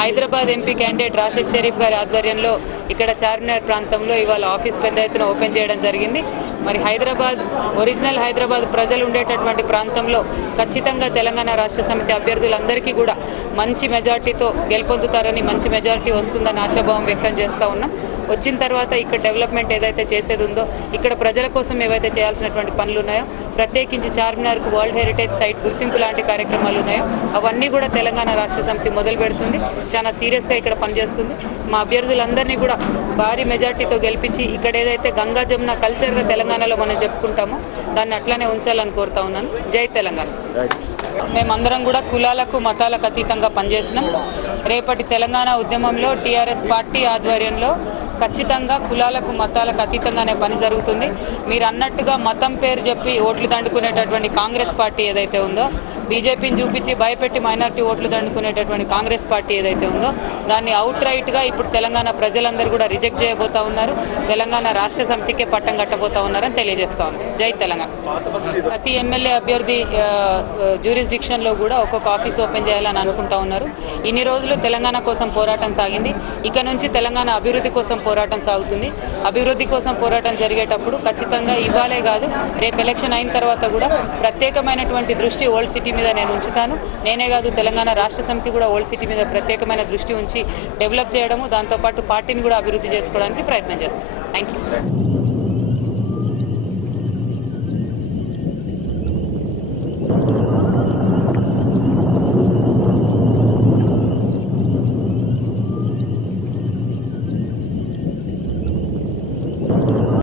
Hyderabad MP candidate రాషద్ Sharif గారి ఆధ్వర్యంలో ఇక్కడ చార్మినార్ ప్రాంతంలో ఇవాళ ఆఫీస్ పెద్ద ఎత్తున ఓపెన్ చేయడం జరిగింది. మరి ఒరిజినల్ హైదరాబాద్ ప్రజలు ఉండేటటువంటి ప్రాంతంలో ఖచ్చితంగా తెలంగాణ రాష్ట్ర సమితి అభ్యర్థులందరికీ కూడా మంచి మెజార్టీతో గెలుపొందుతారని, మంచి మెజార్టీ వస్తుందని ఆశాభావం వ్యక్తం చేస్తూ ఉన్నాం. వచ్చిన తర్వాత ఇక్కడ డెవలప్మెంట్ ఏదైతే చేసేది ఉందో, ఇక్కడ ప్రజల కోసం ఏవైతే చేయాల్సినటువంటి పనులు ఉన్నాయో, ప్రత్యేకించి చార్మినార్కు వరల్డ్ హెరిటేజ్ సైట్ గుర్తింపు లాంటి కార్యక్రమాలు ఉన్నాయో అవన్నీ కూడా తెలంగాణ రాష్ట్ర సమితి మొదలు పెడుతుంది. చాలా సీరియస్గా ఇక్కడ పనిచేస్తుంది. మా అభ్యర్థులందరినీ కూడా భారీ మెజార్టీతో గెలిపించి ఇక్కడ ఏదైతే గంగా జమున కల్చర్గా తెలంగాణలో మనం చెప్పుకుంటామో దాన్ని అట్లానే ఉంచాలని కోరుతా ఉన్నాను. జై తెలంగాణ. మేమందరం కూడా కులాలకు మతాలకు అతీతంగా పనిచేసినాం. రేపటి తెలంగాణ ఉద్యమంలో టీఆర్ఎస్ పార్టీ ఆధ్వర్యంలో ఖచ్చితంగా కులాలకు మతాలకు అతీతంగానే పని జరుగుతుంది. మీరు అన్నట్టుగా మతం పేరు చెప్పి ఓట్లు దండుకునేటటువంటి కాంగ్రెస్ పార్టీ ఏదైతే ఉందో, బీజేపీని చూపించి భయపెట్టి మైనారిటీ ఓట్లు దండుకునేటటువంటి కాంగ్రెస్ పార్టీ ఏదైతే ఉందో దాన్ని అవుట్ రైట్గా ఇప్పుడు తెలంగాణ ప్రజలందరూ కూడా రిజెక్ట్ చేయబోతా ఉన్నారు. తెలంగాణ రాష్ట్ర సమితికే పట్టం కట్టబోతా ఉన్నారని తెలియజేస్తా ఉంది. జై తెలంగాణ. ప్రతి ఎమ్మెల్యే అభ్యర్థి జ్యూరిస్డిక్షన్లో కూడా ఒక్కొక్క ఆఫీస్ ఓపెన్ చేయాలని అనుకుంటా ఉన్నారు. ఇన్ని రోజులు తెలంగాణ కోసం పోరాటం సాగింది. ఇక నుంచి తెలంగాణ అభివృద్ధి కోసం పోరాటం సాగుతుంది. అభివృద్ధి కోసం పోరాటం జరిగేటప్పుడు ఖచ్చితంగా ఇవ్వాలే కాదు, రేపు ఎలక్షన్ అయిన తర్వాత కూడా ప్రత్యేకమైనటువంటి దృష్టి ఓల్డ్ సిటీ మీద నేను ఉంచుతాను. నేనే కాదు, తెలంగాణ రాష్ట్ర సమితి కూడా ఓల్డ్ సిటీ మీద ప్రత్యేకమైన దృష్టి ఉంచి డెవలప్ చేయడము, దాంతోపాటు పార్టీని కూడా అభివృద్ధి చేసుకోవడానికి ప్రయత్నం చేస్తాను. Thank you.